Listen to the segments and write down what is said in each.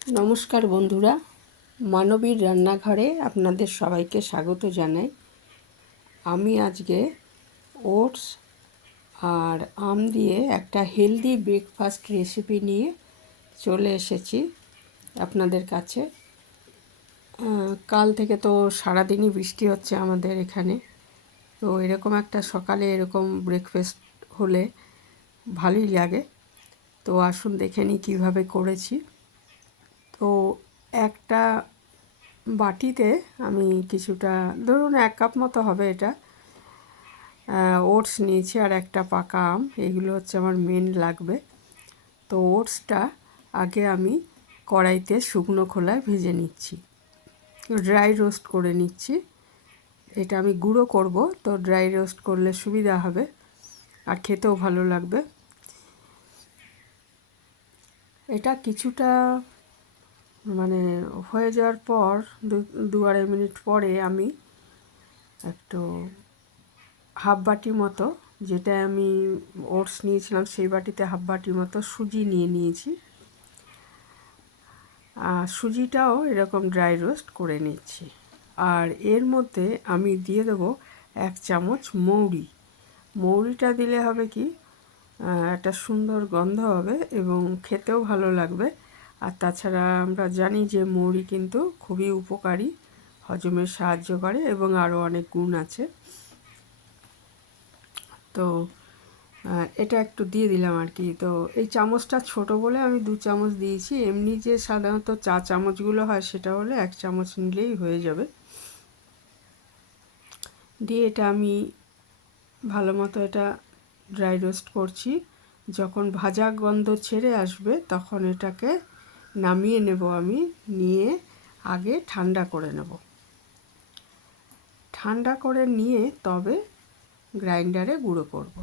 নমস্কার বন্ধুরা, মানবীর রান্নাঘরে আপনাদের সবাইকে স্বাগত জানাই। আমি আজকে ওটস আর আম দিয়ে একটা হেলদি ব্রেকফাস্ট রেসিপি নিয়ে চলে এসেছি আপনাদের কাছে। কাল থেকে তো সারাদিনই বৃষ্টি হচ্ছে আমাদের এখানে, তো এরকম একটা সকালে এরকম ব্রেকফাস্ট হলে ভালোই লাগে। তো আসুন দেখে নিই কীভাবে করেছি। তো একটা বাটিতে আমি কিছুটা, ধরুন 1 কাপ মতো হবে এটা, ওটস নিয়েছি আর একটা পাকা আম। এগুলো হচ্ছে আমার মেন লাগবে। তো ওটসটা আগে আমি কড়াইতে শুকনো খোলায় ভেজে নিচ্ছি, ড্রাই রোস্ট করে নিচ্ছি। এটা আমি গুঁড়ো করব, তো ড্রাই রোস্ট করলে সুবিধা হবে আর খেতেও ভালো লাগবে। এটা কিছুটা মানে হয়ে যাওয়ার পর 2-2.5 মিনিট পরে আমি একটু হাফ বাটি মতো, যেটা আমি ওটস নিয়েছিলাম সেই বাটিতে হাফ বাটি মতো সুজি নিয়ে নিয়েছি। আর সুজিটাও এরকম ড্রাই রোস্ট করে নিচ্ছি। আর এর মধ্যে আমি দিয়ে দেবো 1 চামচ মৌরি। মৌরিটা দিলে হবে কি, একটা সুন্দর গন্ধ হবে এবং খেতেও ভালো লাগবে। আর তাছাড়া আমরা জানি যে মৌরি কিন্তু খুবই উপকারী, হজমে সাহায্য করে এবং আরও অনেক গুণ আছে। তো এটা একটু দিয়ে দিলাম আর কি। তো এই চামচটা ছোট বলে আমি 2 চামচ দিয়েছি। এমনি যে সাধারণত চা চামচগুলো হয় সেটা হলে 1 চামচ নিলেই হয়ে যাবে। দিয়ে এটা আমি ভালো মতো এটা ড্রাই রোস্ট করছি। যখন ভাজা গন্ধ ছেড়ে আসবে তখন এটাকে নামিয়ে নেব আমি, নিয়ে আগে ঠান্ডা করে নেব। ঠান্ডা করে নিয়ে তবে গ্রাইন্ডারে গুঁড়ো করব।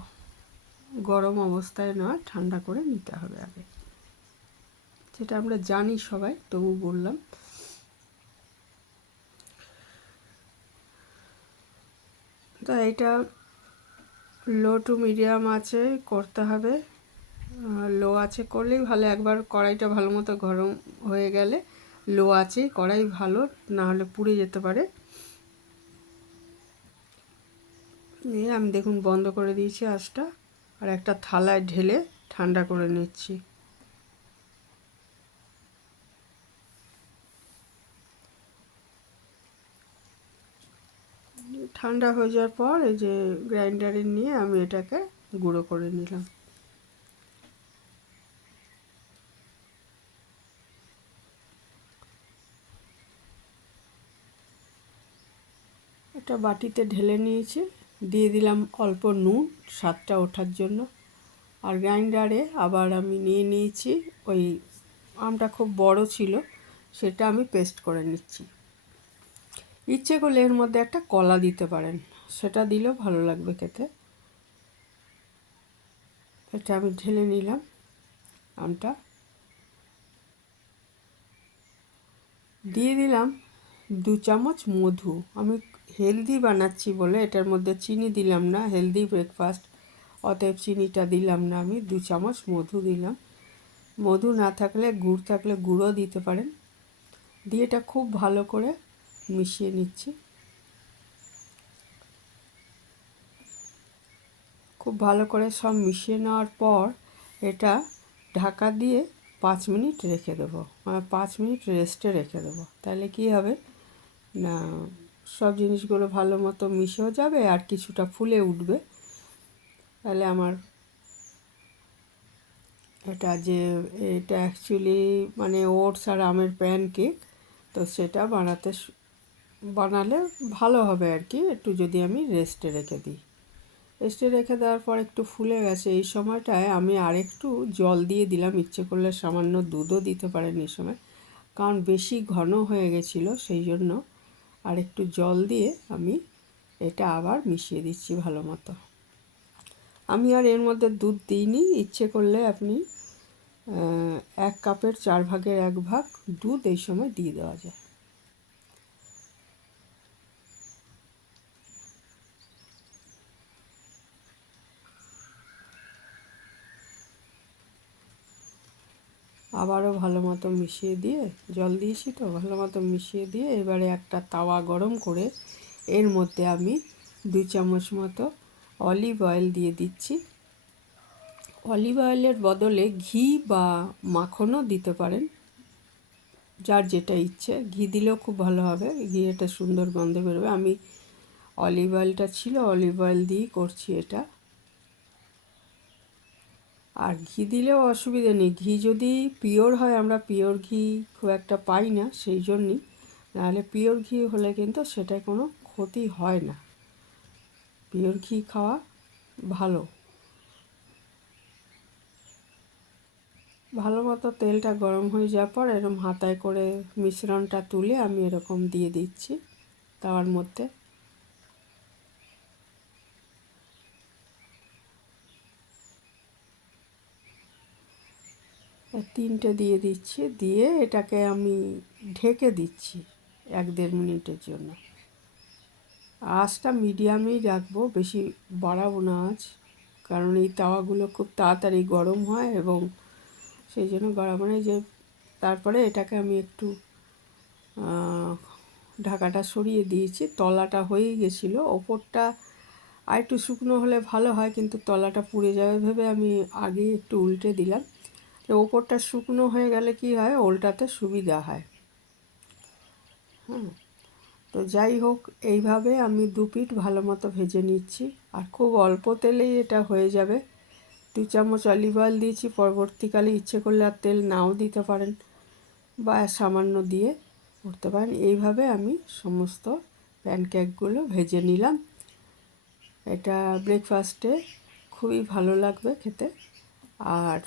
গরম অবস্থায় নয়, ঠান্ডা করে নিতে হবে আগে, যেটা আমরা জানি সবাই, তবু বললাম। তো এটা লো টু মিডিয়াম আছে করতে হবে। লো আছে করলেই ভালো। একবার কড়াইটা ভালো মতো গরম হয়ে গেলে লো আছে কড়াই ভালো, না হলে পুড়ে যেতে পারে। নিয়ে আমি দেখুন বন্ধ করে দিয়েছি আঁচটা, আর একটা থালায় ঢেলে ঠান্ডা করে নিচ্ছি। ঠান্ডা হয়ে যাওয়ার পর এই যে গ্রাইন্ডারে নিয়ে আমি এটাকে গুঁড়ো করে নিলাম। একটা বাটিতে ঢেলে নিয়েছি, দিয়ে দিলাম অল্প নুন স্বাদটা ওঠার জন্য। আর গ্রাইন্ডারে আবার আমি নিয়ে নিয়েছি, ওই আমটা খুব বড় ছিল সেটা আমি পেস্ট করে নিচ্ছি। ইচ্ছে করলে এর মধ্যে একটা কলা দিতে পারেন, সেটা দিলেও ভালো লাগবে খেতে। এটা আমি ঢেলে নিলাম আমটা, দিয়ে দিলাম 2 চামচ মধু। আমি হেলদি বানাচ্ছি বলে এটার মধ্যে চিনি দিলাম না, হেলদি ব্রেকফাস্ট, অতএব চিনিটা দিলাম না। আমি 2 চামচ মধু দিলাম। মধু না থাকলে গুড় থাকলে গুঁড়ো দিতে পারেন। দিয়ে এটা খুব ভালো করে মিশিয়ে নিচ্ছি। খুব ভালো করে সব মিশিয়ে নেওয়ার পর এটা ঢাকা দিয়ে 5 মিনিট রেখে দেবো, 5 মিনিট রেস্টে রেখে দেবো। তাহলে কি হবে না, সব জিনিসগুলো ভালো মতো মিশেও যাবে আর কিছুটা ফুলে উঠবে। তাহলে আমার এটা অ্যাকচুয়ালি মানে ওটস আর আমের প্যানকেক, তো সেটা বানালে ভালো হবে আর কি, একটু যদি আমি রেস্টে রেখে দিই। রেস্টে রেখে দেওয়ার পর একটু ফুলে গেছে, এই সময়টায় আমি আরেকটু জল দিয়ে দিলাম। ইচ্ছে করলে সামান্য দুধও দিতে পারেন এই সময়, কারণ বেশি ঘন হয়ে গেছিলো, সেই জন্য আর একটু জল দিয়ে আমি এটা আবার মিশিয়ে দিচ্ছি ভালো মতো। আমি আর এর মধ্যে দুধ দিইনি। ইচ্ছে করলে আপনি 1 কাপের 4 ভাগের 1 ভাগ দুধ এই সময় দিয়ে দেওয়া যায়। আবারও ভালো মতো মিশিয়ে দিয়ে, জল দিয়েছি তো, ভালো মতো মিশিয়ে দিয়ে এবারে একটা তাওয়া গরম করে এর মধ্যে আমি 2 চামচ মতো অলিভ অয়েল দিয়ে দিচ্ছি। অলিভ অয়েলের বদলে ঘি বা মাখনও দিতে পারেন, যার যেটা ইচ্ছে। ঘি দিলেও খুব ভালো হবে, ঘি একটা সুন্দর গন্ধ বেরোবে। আমি অলিভ অয়েলটা ছিল, অলিভ অয়েল দিয়েই করছি এটা। আর ঘি দিলেও অসুবিধা নেই, ঘি যদি পিওর হয়, আমরা পিওর ঘি খুব একটা পাই না, সেই জন্যই। নাহলে পিওর ঘি হলে কিন্তু সেটা কোনো ক্ষতি হয় না, পিওর ঘি খাওয়া ভালো। ভালো মতো তেলটা গরম হয়ে যাওয়ার পর এরকম হাতায় করে মিশ্রণটা তুলে আমি এরকম দিয়ে দিচ্ছি তাওয়ার মধ্যে। তিনটে দিয়ে দিচ্ছি, দিয়ে এটাকে আমি ঢেকে দিচ্ছি 1-1.5 মিনিটের জন্য। আঁচটা মিডিয়ামেই রাখবো, বেশি বাড়াবো না আঁচ, কারণ এই তাওয়াগুলো খুব তাড়াতাড়ি গরম হয় এবং সেই জন্য বাড়াবো না। যে তারপরে এটাকে আমি একটু ঢাকাটা সরিয়ে দিয়েছি। তলাটা হয়েই গেছিলো, ওপরটা আর একটু শুকনো হলে ভালো হয়, কিন্তু তলাটা পুড়ে যাবে ভেবে আমি আগেই একটু উল্টে দিলাম। তো ওপরটা শুকনো হয়ে গেলে কি হয়, ওল্টাতে সুবিধা হয়। তো যাই হোক, এইভাবে আমি 2 পিঠ ভালো মতো ভেজে নিচ্ছি, আর খুব অল্প তেলেই এটা হয়ে যাবে। 2 চামচ অলিভ অয়েল দিয়েছি, পরবর্তীকালে ইচ্ছে করলে আর তেল নাও দিতে পারেন বা সামান্য দিয়ে করতে পারেন। এইভাবে আমি সমস্ত প্যানকেকগুলো ভেজে নিলাম। এটা ব্রেকফাস্টে খুবই ভালো লাগবে খেতে। আর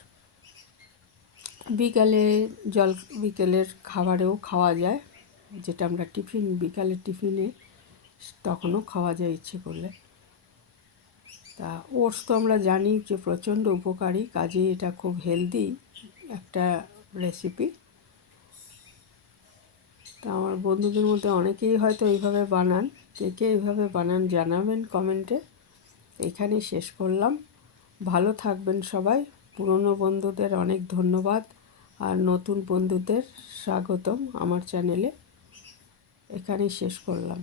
বিকেলের খাবারেও খাওয়া যায়, যেটা আমরা বিকালের টিফিনে তখনও খাওয়া যায় ইচ্ছে করলে। তা ওটস তো আমরা জানি যে প্রচণ্ড উপকারী, কাজে এটা খুব হেলদি একটা রেসিপি। তা আমার বন্ধুদের মধ্যে অনেকেই হয়তো এইভাবে বানান, কে কে এইভাবে বানান জানাবেন কমেন্টে। এখানেই শেষ করলাম। ভালো থাকবেন সবাই। পুরনো বন্ধুদের অনেক ধন্যবাদ, আর নতুন বন্ধুদের স্বাগতম আমার চ্যানেলে। এখানেই শেষ করলাম।